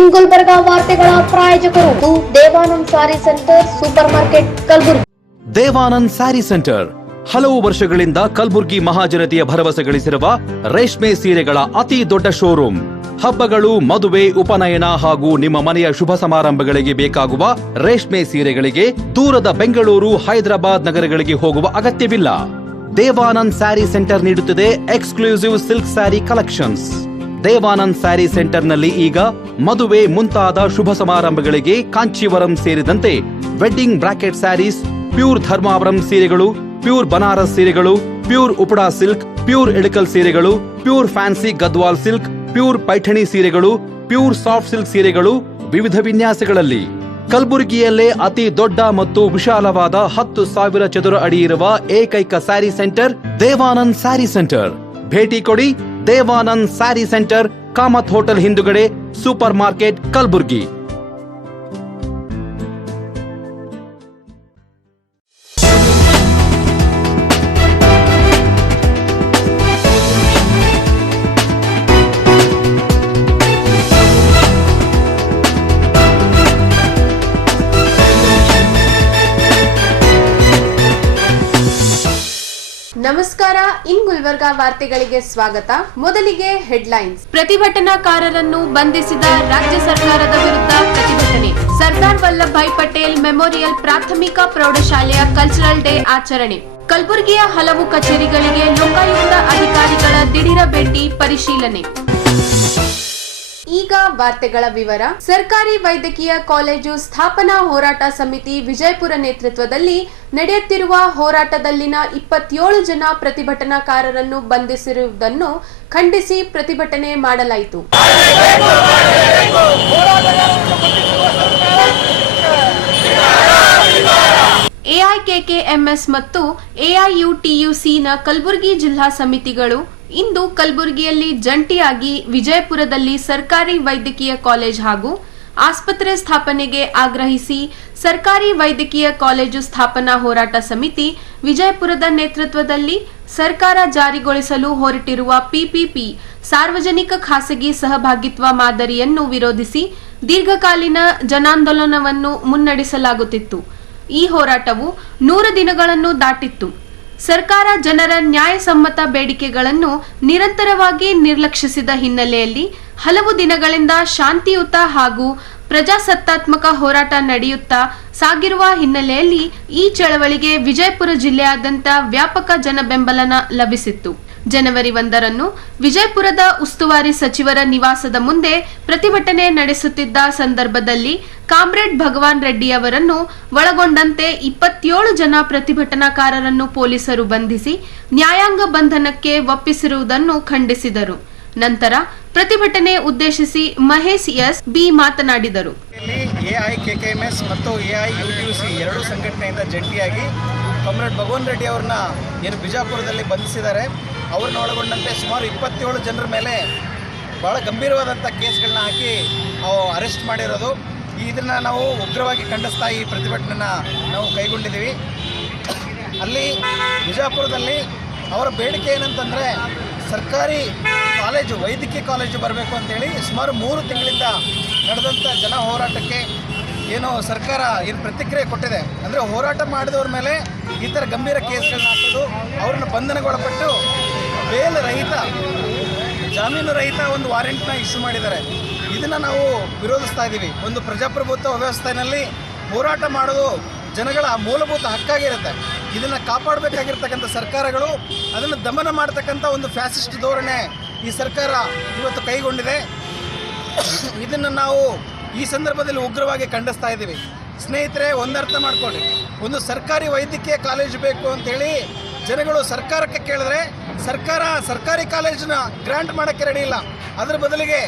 ಇನ್ ಗುಲ್ಬರ್ಗಾ ವಾರ್ತೆಗಳ ಪ್ರಾಯೋಜಕರು Devanand sari centre supermarket Kalaburagi. Devanand sari centre ಹಲವು ವರ್ಷಗಳಿಂದ ಕಲಬುರ್ಗಿ ಮಹಾಜನತೆಯ ಭರವಸೆ ಗಳಿಸಿರುವ ರೇಷ್ಮೆ ಸೀರೆಗಳ ಅತಿ ದೊಡ್ಡ ಶೋರೂಮ್. ಹಬ್ಬಗಳು, ಮದುವೆ, ಉಪನಯನ ಹಾಗೂ ನಿಮ್ಮ ಮನೆಯ ಶುಭ ಸಮಾರಂಭಗಳಿಗೆ ಬೇಕಾಗುವ ರೇಷ್ಮೆ ಸೀರೆಗಳಿಗೆ ದೂರದ ಬೆಂಗಳೂರು, ಹೈದರಾಬಾದ್ ನಗರಗಳಿಗೆ ಹೋಗುವ ಅಗತ್ಯವಿಲ್ಲ. ದೇವಾನಂದ್ ಸ್ಯಾರಿ ಸೆಂಟರ್ ನೀಡುತ್ತಿದೆ exclusive silk sari collections. Devanand sari ಸೆಂಟರ್ನಲ್ಲಿ ಈಗ ಮದುವೆ ಮುಂತಾದ ಶುಭ ಸಮಾರಂಭಗಳಿಗೆ ಕಾಂಚೀವರಂ ಸೇರಿದಂತೆ wedding brocade saris, pure Dharmavaram ಸೀರೆಗಳು, ಪ್ಯೂರ್ ಬನಾರಸ್ ಸೀರೆಗಳು, pure Uppada silk, pure Ilkal ಸೀರೆಗಳು, pure fancy Gadwal silk, pure Paithani ಸೀರೆಗಳು, ಪ್ಯೂರ್ ಸಾಫ್ಟ್ ಸಿಲ್ಕ್ ಸೀರೆಗಳು ವಿವಿಧ ವಿನ್ಯಾಸಗಳಲ್ಲಿ. ಕಲಬುರಗಿಯಲ್ಲೇ ಅತಿ ದೊಡ್ಡ ಮತ್ತು ವಿಶಾಲವಾದ 10,000 ಚದುರ ಅಡಿ ಇರುವ ಏಕೈಕ ಸ್ಯಾರಿ ಸೆಂಟರ್ ದೇವಾನಂದ್ ಸ್ಯಾರಿ ಸೆಂಟರ್. ಭೇಟಿ ಕೊಡಿ. ದೇವಾನಂದ್ ಸ್ಯಾರಿ ಸೆಂಟರ್, ಕಾಮತ್ ಹೋಟೆಲ್ ಹಿಂದುಗಡೆ, ಸೂಪರ್ ಮಾರ್ಕೆಟ್, ಕಲಬುರಗಿ. ನಮಸ್ಕಾರ. ಇನ್ ಗುಲ್ಬರ್ಗಾ ವಾರ್ತೆಗಳಿಗೆ ಸ್ವಾಗತ. ಮೊದಲಿಗೆ ಹೆಡ್ಲೈನ್ಸ್. ಪ್ರತಿಭಟನಾಕಾರರನ್ನು ಬಂಧಿಸಿದ ರಾಜ್ಯ ಸರ್ಕಾರದ ವಿರುದ್ಧ ಪ್ರತಿಭಟನೆ. ಸರ್ದಾರ್ ವಲ್ಲಭಭಾಯ್ ಪಟೇಲ್ ಮೆಮೋರಿಯಲ್ ಪ್ರಾಥಮಿಕ ಪ್ರೌಢಶಾಲೆಯ ಕಲ್ಚರಲ್ ಡೇ ಆಚರಣೆ. ಕಲಬುರಗಿಯ ಹಲವು ಕಚೇರಿಗಳಿಗೆ ಲೋಕಾಯುಕ್ತ ಅಧಿಕಾರಿಗಳ ದಿಢೀರ ಭೇಟಿ, ಪರಿಶೀಲನೆ. ಈಗ ವಾರ್ತೆಗಳ ವಿವರ. ಸರ್ಕಾರಿ ವೈದ್ಯಕೀಯ ಕಾಲೇಜು ಸ್ಥಾಪನಾ ಹೋರಾಟ ಸಮಿತಿ ವಿಜಯಪುರ ನೇತೃತ್ವದಲ್ಲಿ ನಡೆಯುತ್ತಿರುವ ಹೋರಾಟದಲ್ಲಿನ 27 ಜನ ಪ್ರತಿಭಟನಾಕಾರರನ್ನು ಬಂಧಿಸಿರುವುದನ್ನು ಖಂಡಿಸಿ ಪ್ರತಿಭಟನೆ ಮಾಡಲಾಯಿತು. ಎಐಕೆಕೆಎಂಎಸ್ ಮತ್ತು ಎಐಯುಟಿಯುಸಿನ ಕಲಬುರಗಿ ಜಿಲ್ಲಾ ಸಮಿತಿಗಳು ಇಂದು ಕಲಬುರಗಿಯಲ್ಲಿ ಜಂಟಿಯಾಗಿ ವಿಜಯಪುರದಲ್ಲಿ ಸರ್ಕಾರಿ ವೈದ್ಯಕೀಯ ಕಾಲೇಜ್ ಹಾಗೂ ಆಸ್ಪತ್ರೆ ಸ್ಥಾಪನೆಗೆ ಆಗ್ರಹಿಸಿ ಸರ್ಕಾರಿ ವೈದ್ಯಕೀಯ ಕಾಲೇಜು ಸ್ಥಾಪನಾ ಹೋರಾಟ ಸಮಿತಿ ವಿಜಯಪುರದ ನೇತೃತ್ವದಲ್ಲಿ ಸರ್ಕಾರ ಜಾರಿಗೊಳಿಸಲು ಹೊರಟಿರುವ ಪಿಪಿಪಿ ಸಾರ್ವಜನಿಕ ಖಾಸಗಿ ಸಹಭಾಗಿತ್ವ ಮಾದರಿಯನ್ನು ವಿರೋಧಿಸಿ ದೀರ್ಘಕಾಲೀನ ಜನಾಂದೋಲನವನ್ನು ಮುನ್ನಡೆಸಲಾಗುತ್ತಿತ್ತು. ಈ ಹೋರಾಟವು 100 ದಿನಗಳನ್ನು ದಾಟಿತ್ತು. ಸರ್ಕಾರ ಜನರ ನ್ಯಾಯಸಮ್ಮತ ಬೇಡಿಕೆಗಳನ್ನು ನಿರಂತರವಾಗಿ ನಿರ್ಲಕ್ಷಿಸಿದ ಹಿನ್ನೆಲೆಯಲ್ಲಿ ಹಲವು ದಿನಗಳಿಂದ ಶಾಂತಿಯುತ ಹಾಗೂ ಪ್ರಜಾಸತ್ತಾತ್ಮಕ ಹೋರಾಟ ನಡೆಯುತ್ತಾ ಸಾಗಿರುವ ಹಿನ್ನೆಲೆಯಲ್ಲಿ ಈ ಚಳವಳಿಗೆ ವಿಜಯಪುರ ಜಿಲ್ಲೆಯಾದ್ಯಂತ ವ್ಯಾಪಕ ಜನಬೆಂಬಲ ಲಭಿಸಿತ್ತು. ಜನವರಿ 1ರಂದು ವಿಜಯಪುರದ ಉಸ್ತುವಾರಿ ಸಚಿವರ ನಿವಾಸದ ಮುಂದೆ ಪ್ರತಿಭಟನೆ ನಡೆಸುತ್ತಿದ್ದ ಸಂದರ್ಭದಲ್ಲಿ ಕಾಮ್ರೇಡ್ ಭಗವಾನ್ ರೆಡ್ಡಿ ಅವರನ್ನು ಒಳಗೊಂಡಂತೆ 27 ಜನ ಪ್ರತಿಭಟನಾಕಾರರನ್ನು ಪೊಲೀಸರು ಬಂಧಿಸಿ ನ್ಯಾಯಾಂಗ ಬಂಧನಕ್ಕೆ ಒಪ್ಪಿಸಿರುವುದನ್ನು ಖಂಡಿಸಿದರು. ನಂತರ ಪ್ರತಿಭಟನೆ ಉದ್ದೇಶಿಸಿ ಮಹೇಶ್ ಎಸ್ ಬಿ ಮಾತನಾಡಿದರು. ಎಐಕೆಕೆಎಂಎಸ್ ಮತ್ತು ಎಐಯುಟಿಯುಸಿ ಎರಡೂ ಸಂಘಟನೆಯಿಂದ ಜಂಟಿಯಾಗಿ ಕಾಮ್ರೇಡ್ ಭಗವಾನ್ ರೆಡ್ಡಿ ಅವರನ್ನ ಏನು ಬಿಜಾಪುರದಲ್ಲಿ ಬಂಧಿಸಿದ್ದಾರೆ, ಅವ್ರನ್ನ ಒಳಗೊಂಡಂತೆ ಸುಮಾರು 27 ಜನರ ಮೇಲೆ ಭಾಳ ಗಂಭೀರವಾದಂಥ ಕೇಸ್ಗಳನ್ನ ಹಾಕಿ ಅರೆಸ್ಟ್ ಮಾಡಿರೋದು. ಇದನ್ನು ನಾವು ಉಗ್ರವಾಗಿ ಖಂಡಿಸ್ತಾ ಈ ಪ್ರತಿಭಟನೆನ ನಾವು ಕೈಗೊಂಡಿದ್ದೀವಿ. ಅಲ್ಲಿ ಬಿಜಾಪುರದಲ್ಲಿ ಅವರ ಬೇಡಿಕೆ ಏನಂತಂದರೆ ಸರ್ಕಾರಿ ಕಾಲೇಜು, ವೈದ್ಯಕೀಯ ಕಾಲೇಜು ಬರಬೇಕು ಅಂತೇಳಿ ಸುಮಾರು 3 ತಿಂಗಳಿಂದ ನಡೆದಂಥ ಜನ ಹೋರಾಟಕ್ಕೆ ಏನು ಸರ್ಕಾರ ಏನು ಪ್ರತಿಕ್ರಿಯೆ ಕೊಟ್ಟಿದೆ ಅಂದರೆ ಹೋರಾಟ ಮಾಡಿದವ್ರ ಮೇಲೆ ಈ ಥರ ಗಂಭೀರ ಕೇಸ್ಗಳನ್ನ ಹಾಕೋದು, ಅವ್ರನ್ನ ಬಂಧನಗೊಳಪಟ್ಟು ಬೇಲ್ ರಹಿತ, ಜಾಮೀನು ರಹಿತ ಒಂದು ವಾರೆಂಟ್ನ ಇಶ್ಯೂ ಮಾಡಿದ್ದಾರೆ. ಇದನ್ನು ನಾವು ವಿರೋಧಿಸ್ತಾ ಇದ್ದೀವಿ. ಒಂದು ಪ್ರಜಾಪ್ರಭುತ್ವ ವ್ಯವಸ್ಥೆಯಲ್ಲಿ ಹೋರಾಟ ಮಾಡೋದು ಜನಗಳ ಮೂಲಭೂತ ಹಕ್ಕಾಗಿರುತ್ತೆ. ಇದನ್ನು ಕಾಪಾಡಬೇಕಾಗಿರ್ತಕ್ಕಂಥ ಸರ್ಕಾರಗಳು ಅದನ್ನು ದಮನ ಮಾಡ್ತಕ್ಕಂಥ ಒಂದು ಫ್ಯಾಸಿಸ್ಟ್ ಧೋರಣೆ ಈ ಸರ್ಕಾರ ಇವತ್ತು ಕೈಗೊಂಡಿದೆ. ಇದನ್ನು ನಾವು ಈ ಸಂದರ್ಭದಲ್ಲಿ ಉಗ್ರವಾಗಿ ಖಂಡಿಸ್ತಾ ಇದ್ದೀವಿ. ಸ್ನೇಹಿತರೆ, ಒಂದರ್ಥ ಮಾಡ್ಕೊಳ್ಳಿ, ಒಂದು ಸರ್ಕಾರಿ ವೈದ್ಯಕೀಯ ಕಾಲೇಜು ಬೇಕು ಅಂತೇಳಿ ಜನಗಳು ಸರ್ಕಾರಕ್ಕೆ ಕೇಳಿದ್ರೆ ಸರ್ಕಾರಿ ಕಾಲೇಜನ್ನ ಗ್ರಾಂಟ್ ಮಾಡೋಕ್ಕೆ ರೆಡಿ ಇಲ್ಲ. ಅದರ ಬದಲಿಗೆ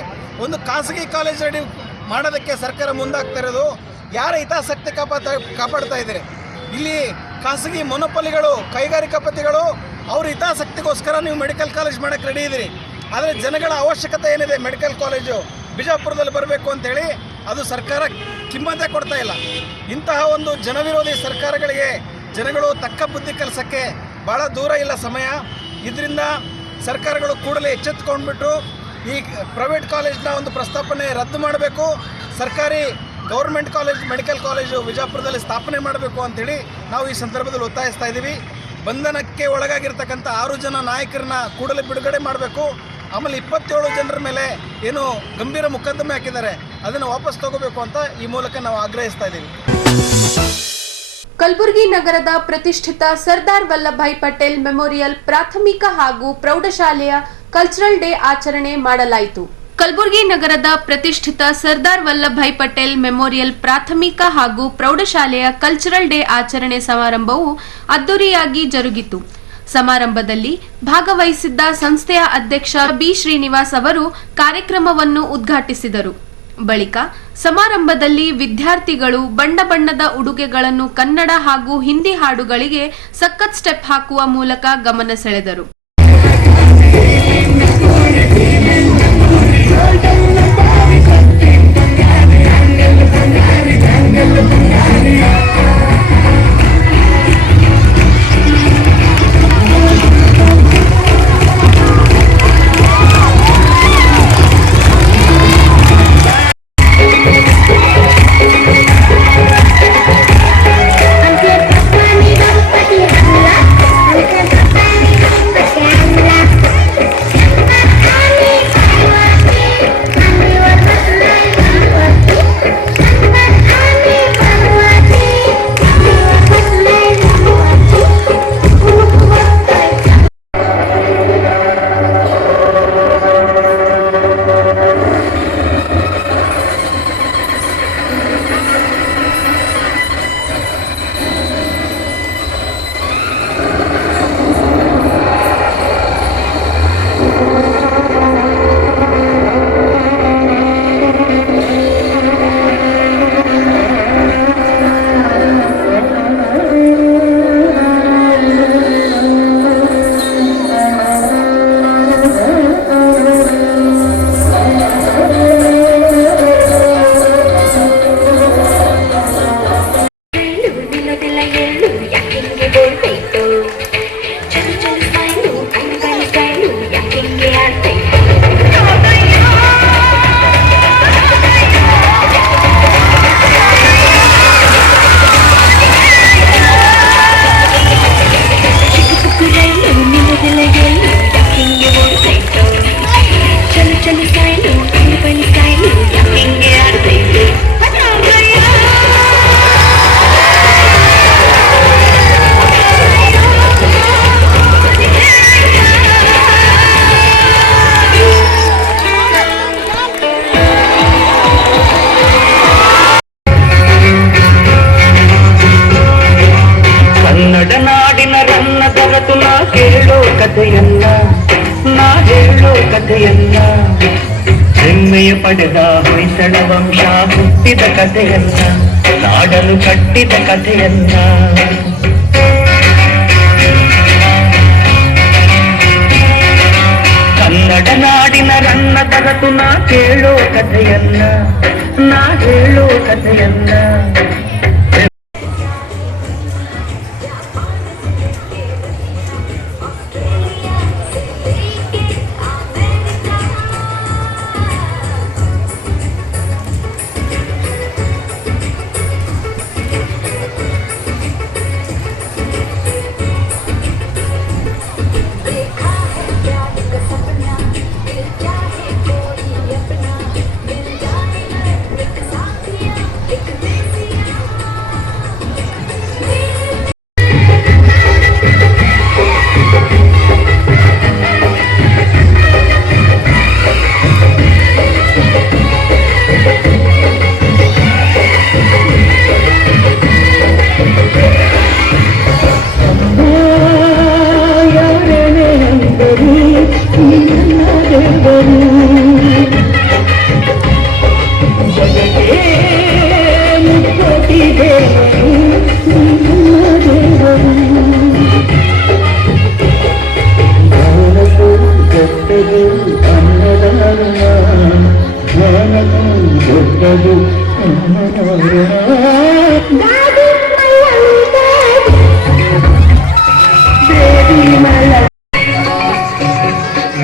ಒಂದು ಖಾಸಗಿ ಕಾಲೇಜ್ ರೆಡಿ ಮಾಡೋದಕ್ಕೆ ಸರ್ಕಾರ ಮುಂದಾಗ್ತಾ ಇರೋದು ಯಾರ ಹಿತಾಸಕ್ತಿ ಕಾಪಾಡ್ತಾ ಇದ್ದಾರೆ. ಇಲ್ಲಿ ಖಾಸಗಿ ಮೊನೊಪೊಲಿಗಳು, ಕೈಗಾರಿಕಾಪತಿಗಳು ಅವ್ರ ಹಿತಾಸಕ್ತಿಗೋಸ್ಕರ ನೀವು ಮೆಡಿಕಲ್ ಕಾಲೇಜ್ ಮಾಡೋಕ್ಕೆ ರೆಡಿ ಇದ್ದೀರಿ. ಆದರೆ ಜನಗಳ ಅವಶ್ಯಕತೆ ಏನಿದೆ, ಮೆಡಿಕಲ್ ಕಾಲೇಜು ಬಿಜಾಪುರದಲ್ಲಿ ಬರಬೇಕು ಅಂತೇಳಿ ಅದು ಸರ್ಕಾರ ಕಿಮ್ಮತ್ತೆ ಕೊಡ್ತಾ ಇಲ್ಲ. ಇಂತಹ ಒಂದು ಜನವಿರೋಧಿ ಸರ್ಕಾರಗಳಿಗೆ ಜನಗಳು ತಕ್ಕ ಬುದ್ಧಿ ಕಲಿಸೋಕ್ಕೆ ಭಾಳ ದೂರ ಇಲ್ಲ ಸಮಯ. ಇದರಿಂದ ಸರ್ಕಾರಗಳು ಕೂಡಲೇ ಎಚ್ಚೆತ್ತುಕೊಂಡ್ಬಿಟ್ಟು ಈ ಪ್ರೈವೇಟ್ ಕಾಲೇಜ್ನ ಒಂದು ಪ್ರಸ್ತಾಪನೆ ರದ್ದು ಮಾಡಬೇಕು, ಸರ್ಕಾರಿ ಗೌರ್ಮೆಂಟ್ ಕಾಲೇಜ್ ಮೆಡಿಕಲ್ ಕಾಲೇಜು ವಿಜಯಪುರದಲ್ಲಿ ಸ್ಥಾಪನೆ ಮಾಡಬೇಕು ಅಂಥೇಳಿ ನಾವು ಈ ಸಂದರ್ಭದಲ್ಲಿ ಒತ್ತಾಯಿಸ್ತಾ ಇದ್ದೀವಿ. ಬಂಧನಕ್ಕೆ ಒಳಗಾಗಿರ್ತಕ್ಕಂಥ 6 ಜನ ನಾಯಕರನ್ನ ಕೂಡಲೇ ಬಿಡುಗಡೆ ಮಾಡಬೇಕು. ಆಮೇಲೆ 27 ಜನರ ಮೇಲೆ ಏನು ಗಂಭೀರ ಮೊಕದ್ದಮೆ ಹಾಕಿದ್ದಾರೆ ಅದನ್ನು ವಾಪಸ್ ತಗೋಬೇಕು ಅಂತ ಈ ಮೂಲಕ ನಾವು ಆಗ್ರಹಿಸ್ತಾ ಇದ್ದೀವಿ. ಕಲಬುರಗಿ ನಗರದ ಪ್ರತಿಷ್ಠಿತ ಸರ್ದಾರ್ ವಲ್ಲಭಾಯ್ ಪಟೇಲ್ ಮೆಮೋರಿಯಲ್ ಪ್ರಾಥಮಿಕ ಹಾಗೂ ಪ್ರೌಢಶಾಲೆಯ ಕಲ್ಚರಲ್ ಡೇ ಆಚರಣೆ ಮಾಡಲಾಯಿತು. ಕಲಬುರಗಿ ನಗರದ ಪ್ರತಿಷ್ಠಿತ ಸರ್ದಾರ್ ವಲ್ಲಭಾಯ್ ಪಟೇಲ್ ಮೆಮೋರಿಯಲ್ ಪ್ರಾಥಮಿಕ ಹಾಗೂ ಪ್ರೌಢಶಾಲೆಯ ಕಲ್ಚರಲ್ ಡೇ ಆಚರಣೆ ಸಮಾರಂಭವು ಅದ್ದೂರಿಯಾಗಿ ಜರುಗಿತು. ಸಮಾರಂಭದಲ್ಲಿ ಭಾಗವಹಿಸಿದ್ದ ಸಂಸ್ಥೆಯ ಅಧ್ಯಕ್ಷ ಬಿ ಶ್ರೀನಿವಾಸ್ ಅವರು ಕಾರ್ಯಕ್ರಮವನ್ನು ಉದ್ಘಾಟಿಸಿದರು. ಬಳಿಕ ಸಮಾರಂಭದಲ್ಲಿ ವಿದ್ಯಾರ್ಥಿಗಳು ಬಣ್ಣ ಬಣ್ಣದ ಉಡುಗೆಗಳನ್ನು ಕನ್ನಡ ಹಾಗೂ ಹಿಂದಿ ಹಾಡುಗಳಿಗೆ ಸಖತ್ ಸ್ಟೆಪ್ ಹಾಕುವ ಮೂಲಕ ಗಮನ ಸೆಳೆದರು. ಕಥೆಯಲ್ಲ, ಹೆಮ್ಮೆಯ ಪಡೆದ ಹೊಯ್ಸಳ ವಂಶ ಹುಟ್ಟಿದ ಕಥೆಯಲ್ಲ, ನಾಡಲು ಕಟ್ಟಿದ ಕಥೆಯಲ್ಲ. ಕನ್ನಡ ನಾಡಿನ ರನ್ನ ತರತು ನಾ ಕೇಳೋ ಕಥೆಯಲ್ಲ, ನಾ ಹೇಳೋ ಕಥೆಯಲ್ಲ.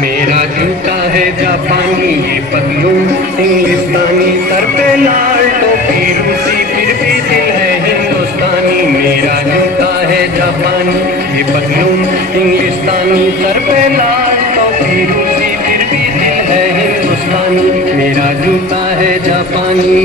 मेरा जूता है जापान इंग्लिस्तानी सर पे लाल टोपी रूसी फिर भी दिल है हिंदुस्तानी मेरा जूता है जापानी ये पतलून इंग्लिस्तानी सर पे लाल टोपी रूसी फिर भी दिल है हिंदुस्तानी मेरा जूता है जापानी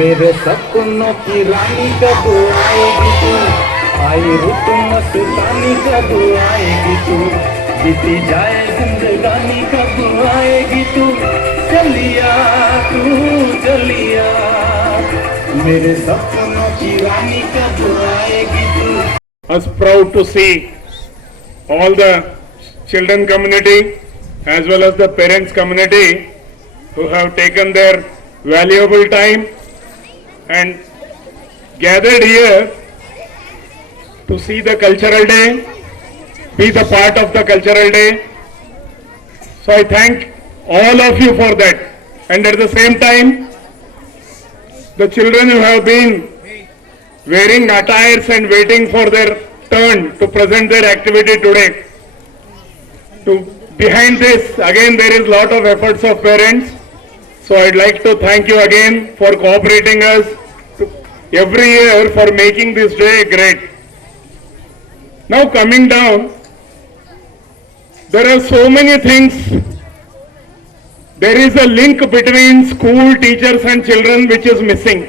मेरे सपनों की रानी कब आएगी तू आई रुत मस्तानी कब आएगी तू बीती जाए जिंदगानी कब आएगी तू चलिया मेरे सपनों की रानी कब आएगी तू I was proud to see all the children community as well as the parents community who have taken their valuable time and gathered here to see the cultural day, be the part of the cultural day. So I thank all of you for that. And at the same time, the children who have been wearing attires and waiting for their turn to present their activity today. Behind this, again, there is lot of efforts of parents. So I'd like to thank you again for cooperating us every year for making this day great. Now coming down, there are so many things. There is a link between school, teachers and children which is missing.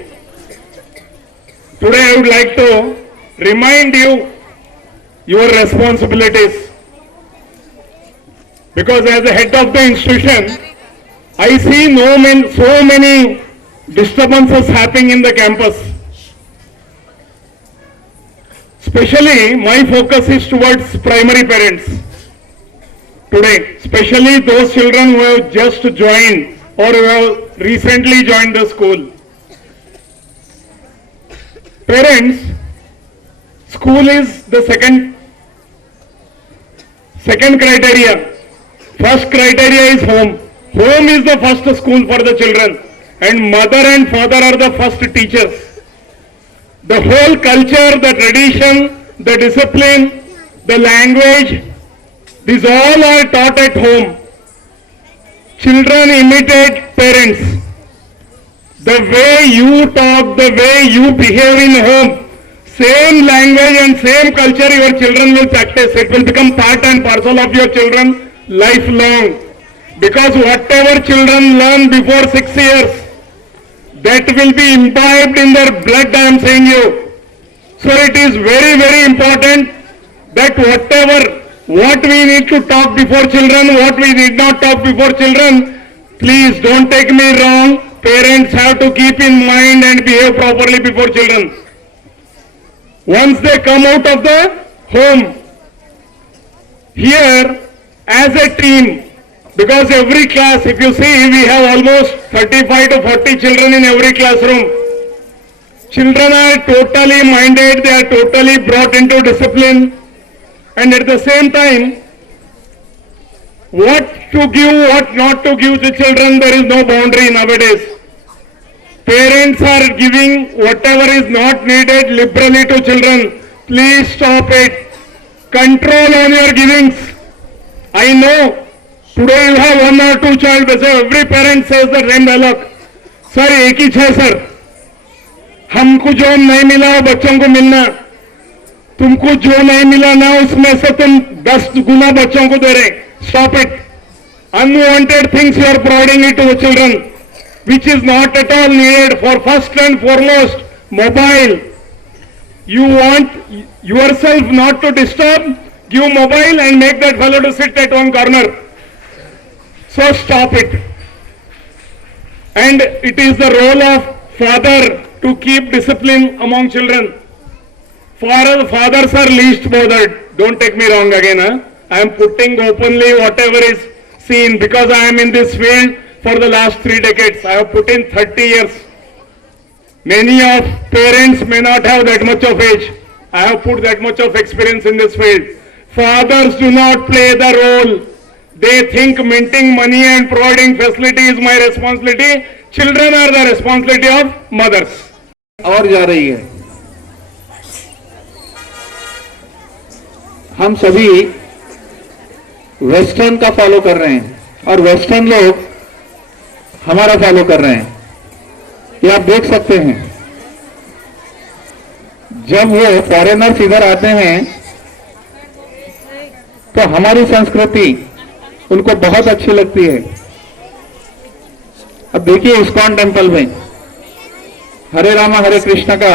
Today I would like to remind you your responsibilities. Because as the head of the institution, I see so many disturbances happening in the campus. Especially my focus is towards primary parents. Today, especially those children who have just joined or who have recently joined the school. Parents, school is the second criteria. First criteria is home. Home is the first school for the children and mother and father are the first teachers. The whole culture, the tradition, the discipline, the language, these all are taught at home. Children imitate parents. The way you talk, the way you behave in home, same language and same culture your children will practice. It will become part and parcel of your children lifelong. Because whatever children learn before 6 years, that will be imbibed in their blood, I am saying you. So it is very, very important that what we need to talk before children, what we need not talk before children, please don't take me wrong. Parents have to keep in mind and behave properly before children. Once they come out of the home, here as a team, because every class, if you see, we have almost 35 to 40 children in every classroom. Children are totally minded, they are totally brought into discipline, and at the same time, what to give, what not to give to children, there is no boundary nowadays. Parents are giving whatever is not needed liberally to children. Please stop it. Control on your givings. I know today you have 1 or 2 child, every parent says the same dialogue. Sir, एक ही है sir. हमको जो नहीं मिला बच्चों को मिलना. तुमको जो नहीं मिला ना उसमें से तुम 10 गुना बच्चों को दे रहे. Stop it. Unwanted things you are providing it to the children, which is not at all needed. For first and foremost, mobile. You want yourself not to disturb, give mobile and make that fellow to sit at one corner. So stop it. And it is the role of father to keep discipline among children. Fathers are least bothered. Don't take me wrong again. I am putting openly whatever is seen because I am in this field for the last 3 decades. I have put in 30 years. Many of parents may not have that much of age. I have put that much of experience in this field. Fathers do not play the role. They think minting money and providing facility is my responsibility. Children are the responsibility of mothers. और जा रही है। हम सभी western का follow कर रहे हैं और वेस्टर्न लोग हमारा फॉलो कर रहे हैं। ये आप देख सकते हैं, जब वो फॉरेनर्स इधर आते हैं तो हमारी संस्कृति उनको बहुत अच्छी लगती है। अब देखिए इस्कॉन टेम्पल में हरे रामा हरे कृष्ण का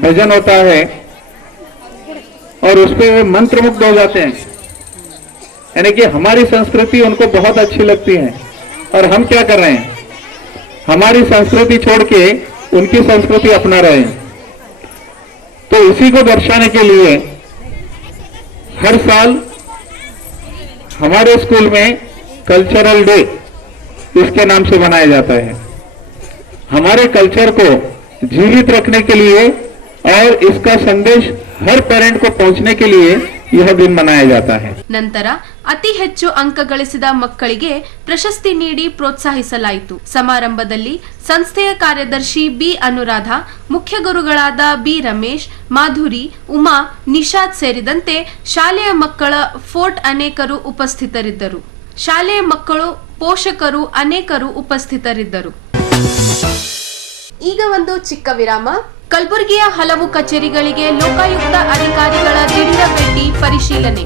भजन होता है और उस पे वे मंत्रमुग्ध हो जाते हैं, यानी कि हमारी संस्कृति उनको बहुत अच्छी लगती है। और हम क्या कर रहे हैं, हमारी संस्कृति छोड़ के उनकी संस्कृति अपना रहे हैं। तो इसी को दर्शाने के लिए हर साल हमारे स्कूल में कल्चरल डे इसके नाम से मनाया जाता है। हमारे कल्चर को जीवित रखने के लिए और इसका संदेश हर पेरेंट को पहुंचने के लिए यह दिन मनाया जाता है। ನಂತರ ಅತಿ ಹೆಚ್ಚು ಅಂಕ ಗಳಿಸಿದ ಮಕ್ಕಳಿಗೆ ಪ್ರಶಸ್ತಿ ನೀಡಿ ಪ್ರೋತ್ಸಾಹಿಸಲಾಯಿತು. ಸಮಾರಂಭದಲ್ಲಿ ಸಂಸ್ಥೆಯ ಕಾರ್ಯದರ್ಶಿ ಬಿ ಅನುರಾಧ, ಮುಖ್ಯ ಗುರುಗಳಾದ ಬಿ ರಮೇಶ್, ಮಾಧುರಿ, ಉಮಾ, ನಿಶಾದ್ ಸೇರಿದಂತೆ ಶಾಲೆಯ ಮಕ್ಕಳ ಫೋರ್ಟ್ ಅನೇಕರು ಉಪಸ್ಥಿತರಿದ್ದರು. ಶಾಲೆಯ ಮಕ್ಕಳು, ಪೋಷಕರು ಅನೇಕರು ಉಪಸ್ಥಿತರಿದ್ದರು. ಈಗ ಒಂದು ಚಿಕ್ಕ ವಿರಾಮ. ಕಲಬುರಗಿಯ ಹಲವು ಕಚೇರಿಗಳಿಗೆ ಲೋಕಾಯುಕ್ತ ಅಧಿಕಾರಿಗಳ ದಿಢೀರ ಭೇಟಿ ಪರಿಶೀಲನೆ.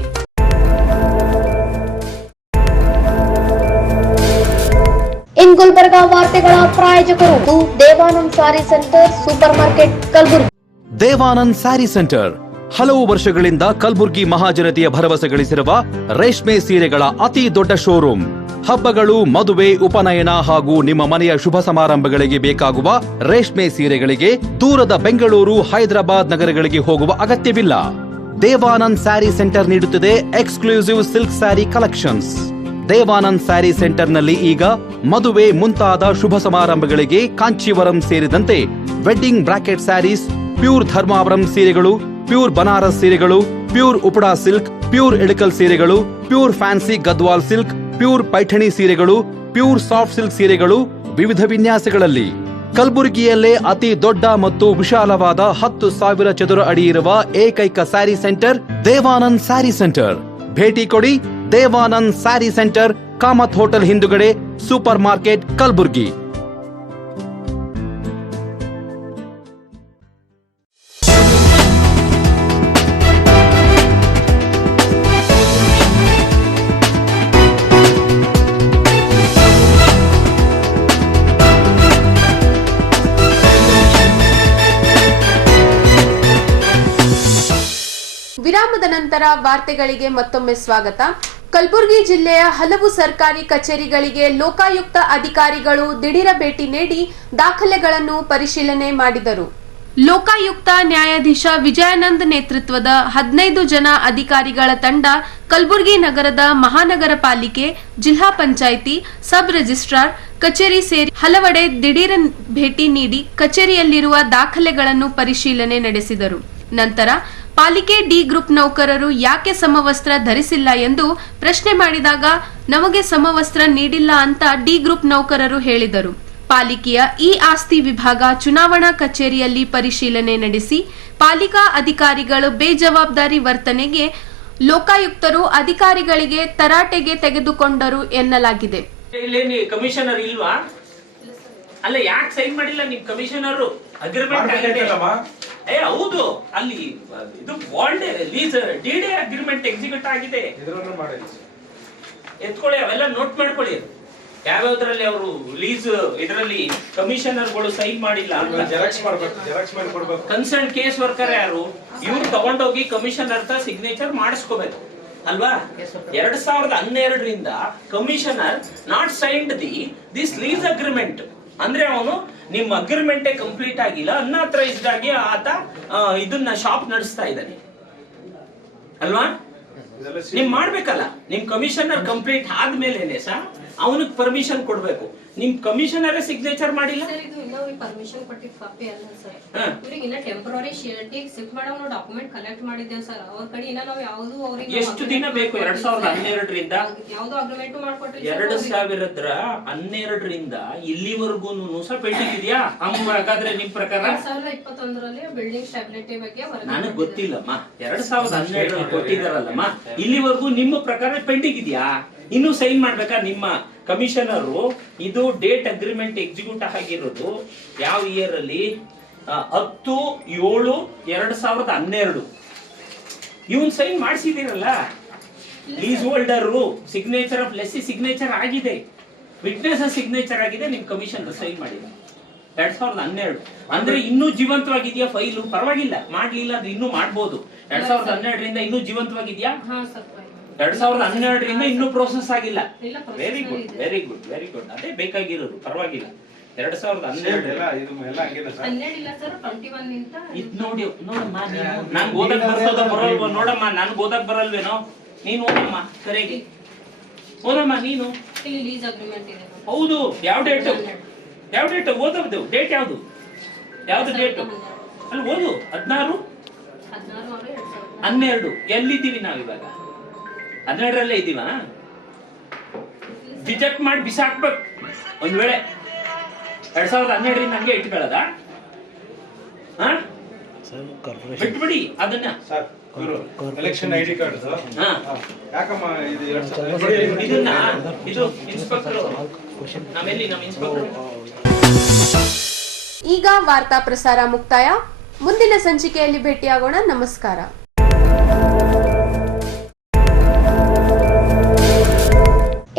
ಇನ್ ಗುಲ್ಬರ್ಗಾ ವಾರ್ತೆಗಳ ಪ್ರಾಯೋಜಕರು Devanand sari centre supermarket Kalaburagi. Devanand sari centre ಹಲವು ವರ್ಷಗಳಿಂದ ಕಲ್ಬುರ್ಗಿ ಮಹಾಜನತೆಯ ಭರವಸೆ ಗಳಿಸಿರುವ ರೇಷ್ಮೆ ಸೀರೆಗಳ ಅತಿ ದೊಡ್ಡ ಶೋರೂಮ್. ಹಬ್ಬಗಳು, ಮದುವೆ, ಉಪನಯನ ಹಾಗೂ ನಿಮ್ಮ ಮನೆಯ ಶುಭ ಸಮಾರಂಭಗಳಿಗೆ ಬೇಕಾಗುವ ರೇಷ್ಮೆ ಸೀರೆಗಳಿಗೆ ದೂರದ ಬೆಂಗಳೂರು, ಹೈದರಾಬಾದ್ ನಗರಗಳಿಗೆ ಹೋಗುವ ಅಗತ್ಯವಿಲ್ಲ. ದೇವಾನಂದ್ ಸ್ಯಾರಿ ಸೆಂಟರ್ ನೀಡುತ್ತಿದೆ exclusive silk sari collections. Devanand sari ಸೆಂಟರ್ನಲ್ಲಿ ಈಗ ಮದುವೆ ಮುಂತಾದ ಶುಭ ಸಮಾರಂಭಗಳಿಗೆ ಕಾಂಚೀವರಂ ಸೇರಿದಂತೆ wedding brocade saris, pure Dharmavaram ಸೀರೆಗಳು, ಪ್ಯೂರ್ ಬನಾರಸ್ ಸೀರೆಗಳು, pure Uppada silk, pure Ilkal ಸೀರೆಗಳು, pure fancy Gadwal silk, pure Paithani ಸೀರೆಗಳು, ಪ್ಯೂರ್ ಸಾಫ್ಟ್ ಸಿಲ್ಕ್ ಸೀರೆಗಳು ವಿವಿಧ ವಿನ್ಯಾಸಗಳಲ್ಲಿ. ಕಲಬುರಗಿಯಲ್ಲೇ ಅತಿ ದೊಡ್ಡ ಮತ್ತು ವಿಶಾಲವಾದ 10,000 ಚದುರ ಅಡಿ ಇರುವ ಏಕೈಕ ಸ್ಯಾರಿ ಸೆಂಟರ್ ದೇವಾನಂದ್ ಸ್ಯಾರಿ ಸೆಂಟರ್. ಭೇಟಿ ಕೊಡಿ. ದೇವಾನಂದ್ ಸ್ಯಾರಿ ಸೆಂಟರ್, ಕಾಮತ್ ಹೋಟೆಲ್ ಹಿಂದುಗಡೆ, ಸೂಪರ್ ಮಾರ್ಕೆಟ್, ಕಲಬುರ್ಗಿ. ವಿರಾಮದ ನಂತರ ವಾರ್ತೆಗಳಿಗೆ ಮತ್ತೊಮ್ಮೆ ಸ್ವಾಗತ. ಕಲಬುರಗಿ ಜಿಲ್ಲೆಯ ಹಲವು ಸರ್ಕಾರಿ ಕಚೇರಿಗಳಿಗೆ ಲೋಕಾಯುಕ್ತ ಅಧಿಕಾರಿಗಳು ದಿಢೀರ ಭೇಟಿ ನೀಡಿ ದಾಖಲೆಗಳನ್ನು ಪರಿಶೀಲನೆ ಮಾಡಿದರು. ಲೋಕಾಯುಕ್ತ ನ್ಯಾಯಾಧೀಶ ವಿಜಯಾನಂದ್ ನೇತೃತ್ವದ 15 ಜನ ಅಧಿಕಾರಿಗಳ ತಂಡ ಕಲಬುರಗಿ ನಗರದ ಮಹಾನಗರ ಪಾಲಿಕೆ, ಜಿಲ್ಲಾ ಪಂಚಾಯಿತಿ, ಸಬ್ ರಿಜಿಸ್ಟ್ರಾರ್ ಕಚೇರಿ ಸೇರಿ ಹಲವೆಡೆ ದಿಢೀರ ಭೇಟಿ ನೀಡಿ ಕಚೇರಿಯಲ್ಲಿರುವ ದಾಖಲೆಗಳನ್ನು ಪರಿಶೀಲನೆ ನಡೆಸಿದರು. ನಂತರ ಪಾಲಿಕೆ ಡಿ ಗ್ರೂಪ್ ನೌಕರರು ಯಾಕೆ ಸಮವಸ್ತ್ರ ಧರಿಸಿಲ್ಲ ಎಂದು ಪ್ರಶ್ನೆ ಮಾಡಿದಾಗ ನಮಗೆ ಸಮವಸ್ತ್ರ ನೀಡಿಲ್ಲ ಅಂತ ಡಿ ಗ್ರೂಪ್ ನೌಕರರು ಹೇಳಿದರು. ಪಾಲಿಕೆಯ ಈ ಆಸ್ತಿ ವಿಭಾಗ ಚುನಾವಣಾ ಕಚೇರಿಯಲ್ಲಿ ಪರಿಶೀಲನೆ ನಡೆಸಿ ಪಾಲಿಕಾ ಅಧಿಕಾರಿಗಳು ಬೇಜವಾಬ್ದಾರಿ ವರ್ತನೆಗೆ ಲೋಕಾಯುಕ್ತರು ಅಧಿಕಾರಿಗಳಿಗೆ ತರಾಟೆಗೆ ತೆಗೆದುಕೊಂಡರು ಎನ್ನಲಾಗಿದೆ. ಕಮಿಷನರ್ ಇಲ್ವಾ? ಅಲ್ಲ, ಯಾಕೆ ಸೈನ್ ಮಾಡಿಲ್ಲ ನಿಮ್ ಕಮಿಷನರ್? ಅಗ್ರಿಮೆಂಟ್ ಆಗಿದೆ. ಹೌದು, ಅಲ್ಲಿ ಇದು bond lease DD agreement execute ಆಗಿದೆ. ಎತ್ಕೊಳ್ಳಿ, ಅವೆಲ್ಲ ನೋಟ್ ಮಾಡ್ಕೊಳ್ಳಿ. ಯಾವ್ಯಾವ್ದ್ರಲ್ಲಿ ಅವರು ಲೀಸ್ ಇದರಲ್ಲಿ ಕಮಿಷನರ್ಗಳು ಸೈನ್ ಮಾಡಿಲ್ಲ ಅಂತ ಕನ್ಸರ್ನ್ ಕೇಸ್ ವರ್ಕರ್ ಯಾರು ಇವ್ರು ತಗೊಂಡೋಗಿ ಕಮಿಷನರ್ ಸಿಗ್ನೇಚರ್ ಮಾಡಿಸ್ಕೋಬೇಕು ಅಲ್ವಾ? 2012ರಿಂದ commissioner not signed this lease agreement. ಅಂದ್ರೆ ಅವನು ನಿಮ್ ಅಗ್ರಿಮೆಂಟ್ ಕಂಪ್ಲೀಟ್ ಆಗಿಲ್ಲ, ಅನ್ಆಥರೈಸ್ಡ್ ಆಗಿ ಆತ ಇದನ್ನ ಶಾಪ್ ನಡೆಸ್ತಾ ಇದ್ದಾನೆ ಅಲ್ವಾ? ನಿಮ್ ಮಾಡ್ಬೇಕಲ್ಲ, ನಿಮ್ ಕಮಿಷನರ್ ಕಂಪ್ಲೀಟ್ ಆದ್ಮೇಲೆ ಸರ್ ಅವನಿಗೆ ಪರ್ಮಿಷನ್ ಕೊಡ್ಬೇಕು. ನಿಮ್ ಕಮಿಷನರ್ ಸಿಗ್ನೇಚರ್ ಮಾಡಿಲ್ಲ ಸರ್. ಇದು ಇನ್ನ ಅವ್ರಿಗೆ ಪರ್ಮಿಷನ್ ಕೊಟ್ಟಿದ್ ಕಾಪಿ ಅಲ್ಲ ಸರ್. ಹಾ. ಇವ್ರಿಗೆ ಇನ್ನ ಟೆಂಪರರಿ ಶಿಫ್ಟ್ ಮಾಡೋ ನಾವು ಡಾಕ್ಯುಮೆಂಟ್ ಕಲೆಕ್ಟ್ ಮಾಡಿದ್ದೇವೆ ಸರ್. ಅವ್ರ ಕಡೆ ಇನ್ನ ನಾವು ಯಾವ್ದು ಅವ್ರಿಗೆ ಎಷ್ಟು ದಿನ ಬೇಕು? 2012ರಿಂದ ಯಾವ್ದು ಅಗ್ರಿಮೆಂಟ್ ಮಾಡ್ಕೊಟ್ರಿ 2012ರಿಂದ ಇಲ್ಲಿವರೆಗೂ ಸಹ ಪೆಂಡಿಂಗ್ ಇದೆಯಾ? ಹಾಗಾದ್ರೆ ನಿಮ್ ಪ್ರಕಾರ 2021ರಲ್ಲಿ ಬಿಲ್ಡಿಂಗ್ ಸ್ಟೆಬಿಲಿಟಿ ಬಗ್ಗೆ ನನಗ್ ಗೊತ್ತಿಲ್ಲಮ್ಮ. 2012 ಕೊಟ್ಟಿದಾರಲ್ಲಮ್ಮ, ಇಲ್ಲಿವರೆಗೂ ನಿಮ್ಮ ಪ್ರಕಾರ ಪೆಂಡಿಂಗ್ ಇದೆಯಾ? ಇನ್ನು ಸೈನ್ ಮಾಡ್ಬೇಕಾ ನಿಮ್ಮ ಕಮಿಷನರು? ಇದು ಡೇಟ್ ಅಗ್ರಿಮೆಂಟ್ ಎಕ್ಸಿಕ್ಯೂಟ್ ಆಗಿರೋದು ಯಾವ ಇಯರ್ ಅಲ್ಲಿ? 10/7/2012. ಇವನ್ ಸೈನ್ ಮಾಡಿಸಿದಿರಲ್ಲ, lease holder signature of lessee signature ಆಗಿದೆ, ವಿಟ್ನೆಸ್ ಸಿಗ್ನೇಚರ್ ಆಗಿದೆ, ನಿಮ್ ಕಮಿಷನರ್ ಸೈನ್ ಮಾಡಿದ 2012. ಅಂದ್ರೆ ಇನ್ನೂ ಜೀವಂತವಾಗಿದೆಯಾ ಫೈಲು? ಪರವಾಗಿಲ್ಲ, ಮಾಡ್ಲಿಲ್ಲ ಅಂದ್ರೆ ಇನ್ನೂ ಮಾಡ್ಬೋದು. 2012ರಿಂದ ಇನ್ನೂ ಜೀವಂತವಾಗಿದ್ಯಾ? 2012ರಿಂದ ಇನ್ನೂ ಪ್ರೋಸೆಸ್ ಆಗಿಲ್ಲ. Very good, very good, very good. ಅದೇ ಬೇಕಾಗಿರೋದು. ಪರವಾಗಿಲ್ಲ. 2012 12 ಸರ್. 21 ಇಂದ ಇದ್ ನೋಡಿ. ನೋಡಮ್ಮ, ನಾನು ಓದಕ್ ಬರ್ತದ ಬರಲ್ವ? ನೋಡಮ್ಮ, ನನ್ಗೆ ಓದಕ್ ಬರಲ್ವೇನೋ? ನೀನು ಓದಮ್ಮ, ಸರಿಯಾಗಿ ಓದಮ್ಮ ನೀನು. ಇಲ್ಲಿ ಲೀಸ್ ಅಗ್ರಿಮೆಂಟ್ ಇದೆ. ಹೌದು. ಯಾವ ಡೇಟ್? ಯಾವ ಡೇಟ್ ಓದೋದು? ಡೇಟ್ ಯಾವ್ದು? ಯಾವ್ದು ಡೇಟ್ ಅಲ್ಲಿ ಓದು? 16/12. ಎಲ್ಲಿದ್ದೀವಿ ನಾವಿವಾಗ? 12ರಲ್ಲೇ ಇದ್ದೀವ? ರಿಜೆಕ್ಟ್ ಮಾಡಿ ಬಿಸಾಕ್ಬೇಕು. ಒಂದ್ ವೇಳೆ 2012ರಿಂದ ಹಂಗೆ ಇಟ್ಕೊಳ್ಳೋದ? ಬಿಟ್ಬಿಡಿ ಅದನ್ನ. ಎಲೆಕ್ಷನ್ ಐಡಿ ಕಾರ್ಡ್ ಯಾಕಮ್ಮ ಇದನ್ನ ಇದು ಇನ್ಸ್ಪೆಕ್ಟರ್ ನಮ್ಮೆಲ್ಲಿ ನಮ್ಮ ಇನ್ಸ್ಪೆಕ್ಟರ್. ಈಗ ವಾರ್ತಾ ಪ್ರಸಾರ ಮುಕ್ತಾಯ. ಮುಂದಿನ ಸಂಚಿಕೆಯಲ್ಲಿ ಭೇಟಿಯಾಗೋಣ. ನಮಸ್ಕಾರ.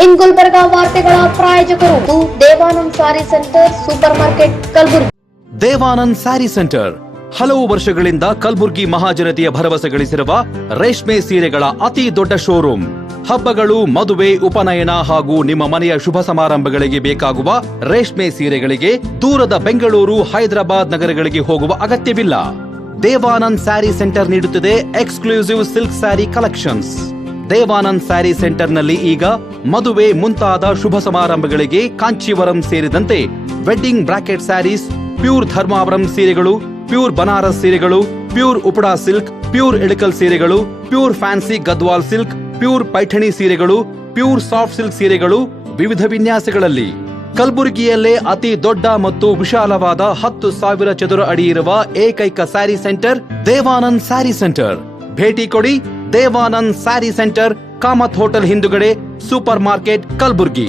ಇನ್ ಗುಲ್ಬರ್ಗಾ ವಾರ್ತೆಗಳ ಪ್ರಾಯೋಜಕರು Devanand sari centre supermarket Kalaburagi. Devanand sari centre ಹಲವು ವರ್ಷಗಳಿಂದ ಕಲ್ಬುರ್ಗಿ ಮಹಾಜನತೆಯ ಭರವಸೆ ಗಳಿಸಿರುವ ರೇಷ್ಮೆ ಸೀರೆಗಳ ಅತಿ ದೊಡ್ಡ ಶೋರೂಮ್. ಹಬ್ಬಗಳು, ಮದುವೆ, ಉಪನಯನ ಹಾಗೂ ನಿಮ್ಮ ಮನೆಯ ಶುಭ ಸಮಾರಂಭಗಳಿಗೆ ಬೇಕಾಗುವ ರೇಷ್ಮೆ ಸೀರೆಗಳಿಗೆ ದೂರದ ಬೆಂಗಳೂರು, ಹೈದರಾಬಾದ್ ನಗರಗಳಿಗೆ ಹೋಗುವ ಅಗತ್ಯವಿಲ್ಲ. ದೇವಾನಂದ್ ಸ್ಯಾರಿ ಸೆಂಟರ್ ನೀಡುತ್ತಿದೆ exclusive silk sari collections. Devanand sari ಸೆಂಟರ್ನಲ್ಲಿ ಈಗ ಮದುವೆ ಮುಂತಾದ ಶುಭ ಸಮಾರಂಭಗಳಿಗೆ ಕಾಂಚೀವರಂ ಸೇರಿದಂತೆ wedding brocade saris, pure Dharmavaram ಸೀರೆಗಳು, ಪ್ಯೂರ್ ಬನಾರಸ್ ಸೀರೆಗಳು, pure Uppada silk, pure Ilkal ಸೀರೆಗಳು, pure fancy Gadwal silk, pure Paithani ಸೀರೆಗಳು, ಪ್ಯೂರ್ ಸಾಫ್ಟ್ ಸಿಲ್ಕ್ ಸೀರೆಗಳು ವಿವಿಧ ವಿನ್ಯಾಸಗಳಲ್ಲಿ. ಕಲಬುರಗಿಯಲ್ಲೇ ಅತಿ ದೊಡ್ಡ ಮತ್ತು ವಿಶಾಲವಾದ 10,000 ಚದುರ ಅಡಿ ಇರುವ ಏಕೈಕ ಸ್ಯಾರಿ ಸೆಂಟರ್ ದೇವಾನಂದ್ ಸ್ಯಾರಿ ಸೆಂಟರ್. ಭೇಟಿ ಕೊಡಿ. ದೇವಾನಂದ್ ಸ್ಯಾರಿ ಸೆಂಟರ್, ಕಾಮತ್ ಹೋಟೆಲ್ ಹಿಂದುಗಡೆ, ಸೂಪರ್ ಮಾರ್ಕೆಟ್, ಕಲಬುರ್ಗಿ.